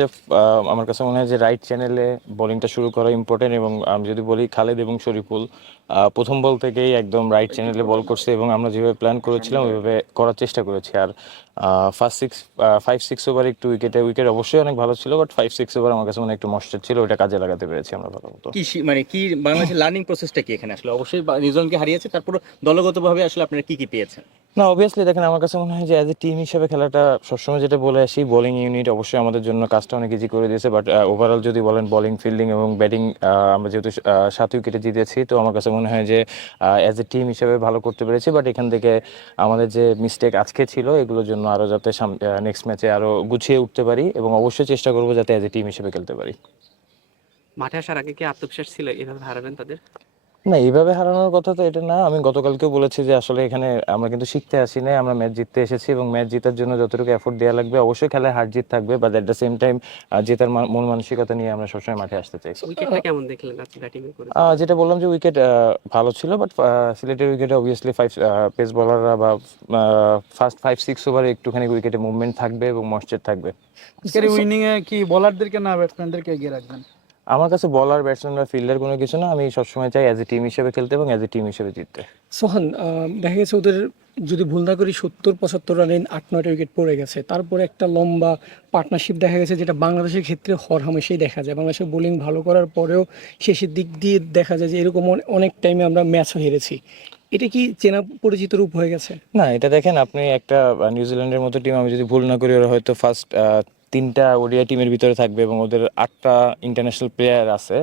যে আমার কাছে মনে হয় যে রাইট চ্যানেলে বোলিংটা শুরু করা ইম্পর্টেন্ট এবং আমি যদি বলি খালেদ এবং শরীফুল প্রথম বল থেকেই একদম রাইট চ্যানেলে বল করছে এবং আমরা যেভাবে প্ল্যান করেছিলাম ওইভাবে করার চেষ্টা করেছি আর first six five six over একটু উইকেটে উইকেট অবশ্যই অনেক ভালো ছিল বাট ফাইভ সিক্স ওভার আমার কাছে মনে একটু মস্টার ছিল ওইটা কাজে লাগাতে পেরেছি আমরা ভালো মতো কি মানে কি বাংলাদেশের লার্নিং প্রসেসটা কি এখানে আসলে অবশ্যই নিজনকে হারিয়েছে তারপর দলগতভাবে আসলে আপনারা কি কি পেয়েছেন না অবভিয়াসলি দেখেন আমার কাছে মনে হয় যে অ্যাজ এ টিম হিসেবে খেলাটা সবসময় যেটা বলে আসি বোলিং ইউনিট অবশ্যই আমাদের জন্য কাজটা অনেক ইজি করে দিয়েছে বাট ওভারঅল যদি বলেন বোলিং ফিল্ডিং এবং ব্যাটিং আমরা যেহেতু সাত উইকেটে জিতেছি তো আমার কাছে মনে হয় যে অ্যাজ এ টিম হিসেবে ভালো করতে পেরেছি বাট এখান থেকে আমাদের যে মিস্টেক আজকে ছিল এগুলোর জন্য আরও যাতে নেক্সট ম্যাচে আরও গুছিয়ে উঠতে পারি এবং অবশ্যই চেষ্টা করবো যাতে অ্যাজ এ টিম হিসেবে খেলতে পারি মাঠে আসার আগে কি আত্মবিশ্বাস ছিল এভাবে হারাবেন তাদের না এইভাবে হারানোর কথা তো এটা না আমি গতকালকেও বলেছি যে আসলে এখানে আমরা কিন্তু শিখতে আসি নাই আমরা ম্যাচ জিততে এসেছি এবং ম্যাচ জেতার জন্য যতটুকু এফোর্ট দেওয়া লাগবে অবশ্যই খেলায় হার জিত থাকবে but at the same time জেতার মন মানসিকতা নিয়ে আমরা সবসময় মাঠে আসতে চাই কেমন যেটা বললাম যে উইকেট ভালো ছিল বাট সিলেটের উইকেটে অবভিয়াসলি ফাইভ পেস বলাররা বা ফার্স্ট ফাইভ সিক্স ওভারে একটুখানি উইকেটে মুভমেন্ট থাকবে এবং মশ্চার থাকবে উইনিং এ কি বলারদেরকে না ব্যাটসম্যানদেরকে এগিয়ে রাখবেন আমার কাছে বলার ব্যাটসম্যান বা ফিল্ডার কোনো কিছু না আমি সবসময় চাই অ্যাজ এ টিম হিসেবে খেলতে এবং অ্যাজ এ টিম হিসেবে জিততে সোহান দেখা গেছে ওদের যদি ভুল না করি সত্তর পঁচাত্তর রানে আট নয়টা উইকেট পড়ে গেছে তারপরে একটা লম্বা পার্টনারশিপ দেখা গেছে যেটা বাংলাদেশের ক্ষেত্রে হামেশাই দেখা যায় বাংলাদেশের বোলিং ভালো করার পরেও শেষের দিক দিয়ে দেখা যায় যে এরকম অনেক টাইমে আমরা ম্যাচও হেরেছি এটা কি চেনা পরিচিত রূপ হয়ে গেছে না এটা দেখেন আপনি একটা নিউজিল্যান্ডের মতো টিম আমি যদি ভুল না করি ওরা হয়তো ফার্স্ট তিনটা ওড়িয়া টিমের ভিতরে থাকবে এবং ওদের আটটা ইন্টারন্যাশনাল প্লেয়ার আছে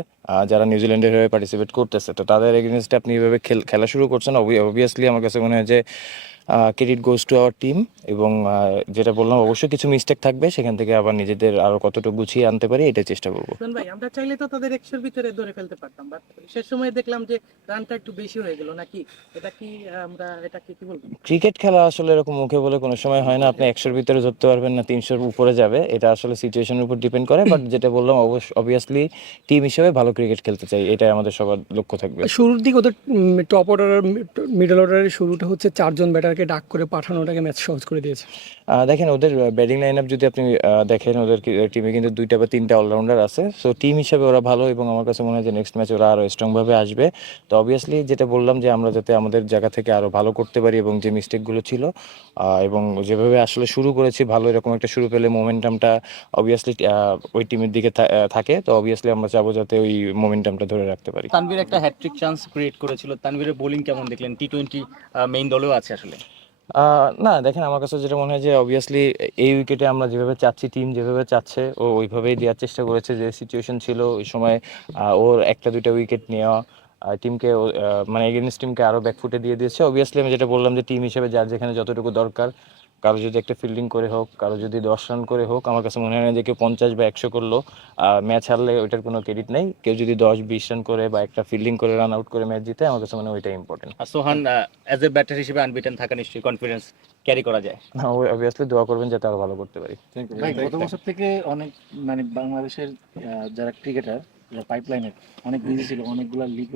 যারা নিউজিল্যান্ডের হয়ে পার্টিসিপেট করতেছে তো তাদের এগেনস্টে আপনি এভাবে খেলা শুরু করছেন অবভিয়াসলি আমার কাছে মনে হয় যে credit goes to our team এবং যেটা বললাম অবশ্যই কিছু মিস্টেক থাকবে সেখান থেকে আবার নিজেদের আরো কতটুকু গুছিয়ে আনতে পারি এটা চেষ্টা করবো ভাই আমরা চাইলে তো তাদের একশোর ভিতরে ধরে ফেলতে পারতাম বাট শেষ সময় দেখলাম যে রানটা একটু বেশি হয়ে গেল নাকি এটা কি আমরা এটা কি বলবো ক্রিকেট খেলা আসলে এরকম মুখে বলে কোনো সময় হয় না আপনি একশোর ভিতরে ধরতে পারবেন না তিনশোর উপরে যাবে এটা আসলে সিচুয়েশনের উপর ডিপেন্ড করে বাট যেটা বললাম অবশ্য অবভিয়াসলি টিম হিসেবে ভালো ক্রিকেট খেলতে চাই এটাই আমাদের সবার লক্ষ্য থাকবে শুরুর দিকে ওদের টপ অর্ডার মিডল অর্ডারের শুরুটা হচ্ছে চারজন ব্যাটার ওনাকে ডাক করে পাঠানো ওটাকে ম্যাচ সহজ করে দিয়েছে দেখেন ওদের ব্যাটিং লাইন আপ যদি আপনি দেখেন ওদের টিমে কিন্তু দুইটা বা তিনটা অলরাউন্ডার আছে সো টিম হিসাবে ওরা ভালো এবং আমার কাছে মনে হয় যে নেক্সট ম্যাচ ওরা আরও স্ট্রংভাবে আসবে তো অবভিয়াসলি যেটা বললাম যে আমরা যাতে আমাদের জায়গা থেকে আরও ভালো করতে পারি এবং যে মিস্টেকগুলো ছিল এবং যেভাবে আসলে শুরু করেছি ভালো এরকম একটা শুরু পেলে মোমেন্টামটা অবভিয়াসলি ওই টিমের দিকে থাকে তো অবভিয়াসলি আমরা চাবো যাতে ওই মোমেন্টামটা ধরে রাখতে পারি তানভীর একটা হ্যাট্রিক চান্স ক্রিয়েট করেছিল তানভীরের বোলিং কেমন দেখলেন টি টোয়েন্টি মেইন দলেও আছে আসলে না দেখেন আমার কাছে যেটা মনে হয় যে অবভিয়াসলি এই উইকেটে আমরা যেভাবে চাচ্ছি টিম যেভাবে চাচ্ছে ও ওইভাবেই দেওয়ার চেষ্টা করেছে যে সিচুয়েশন ছিল ওই সময় ওর একটা দুইটা উইকেট নেওয়া টিমকে মানে এগেনস্ট টিমকে আরও ব্যাকফুটে দিয়ে দিয়েছে অবভিয়াসলি আমি যেটা বললাম যে টিম হিসেবে যার যেখানে যতটুকু দরকার কারো যদি একটা ফিল্ডিং করে হোক কারো যদি দশ রান করে হোক আমার কাছে মনে হয় না যে কেউ পঞ্চাশ বা একশো করলো ম্যাচ হারলে ওইটার কোনো ক্রেডিট নেই কেউ যদি দশ বিশ রান করে বা একটা ফিল্ডিং করে রান আউট করে ম্যাচ জিতে আমার কাছে মনে হয় ওইটা important Sohan as a batter হিসেবে আনবিটেন থাকা নিশ্চয়ই কনফিডেন্স ক্যারি করা যায় না অবভিয়াসলি দোয়া করবেন যাতে আরো ভালো করতে পারি গত বছর থেকে অনেক মানে বাংলাদেশের যারা ক্রিকেটার পাইপলাইনের অনেক বিজি ছিল অনেকগুলা লিগ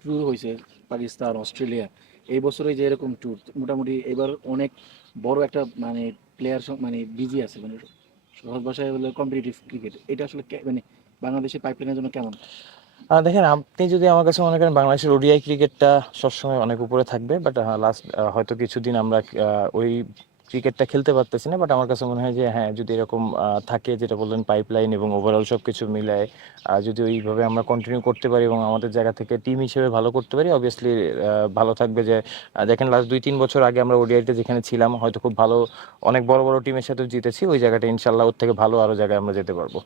ট্যুর হয়েছে পাকিস্তান অস্ট্রেলিয়া এই বছরে যে এরকম ট্যুর মোটামুটি এবার অনেক বড় একটা মানে প্লেয়ার মানে বিজি আছে মানে সহজ ভাষায় হলো কম্পিটিটিভ ক্রিকেট এটা আসলে মানে বাংলাদেশের পাইপলাইনের জন্য কেমন দেখেন আপনি যদি আমার কাছে মনে করেন বাংলাদেশের ওডিআই ক্রিকেটটা সবসময় অনেক উপরে থাকবে বাট লাস্ট হয়তো কিছুদিন আমরা ওই ক্রিকেটটা খেলতে পারতেছি না বাট আমার কাছে মনে হয় যে হ্যাঁ যদি এরকম থাকে যেটা বললেন পাইপলাইন এবং ওভারঅল সব কিছু মিলায় যদি ওইভাবে আমরা কন্টিনিউ করতে পারি এবং আমাদের জায়গা থেকে টিম হিসেবে ভালো করতে পারি অবভিয়াসলি ভালো থাকবে যে দেখেন লাস্ট দুই তিন বছর আগে আমরা ওডিআইতে যেখানে ছিলাম হয়তো খুব ভালো অনেক বড় বড় টিমের সাথে জিতেছি ওই জায়গাটা ইনশাল্লাহ ওর থেকে ভালো আরও জায়গায় আমরা যেতে পারবো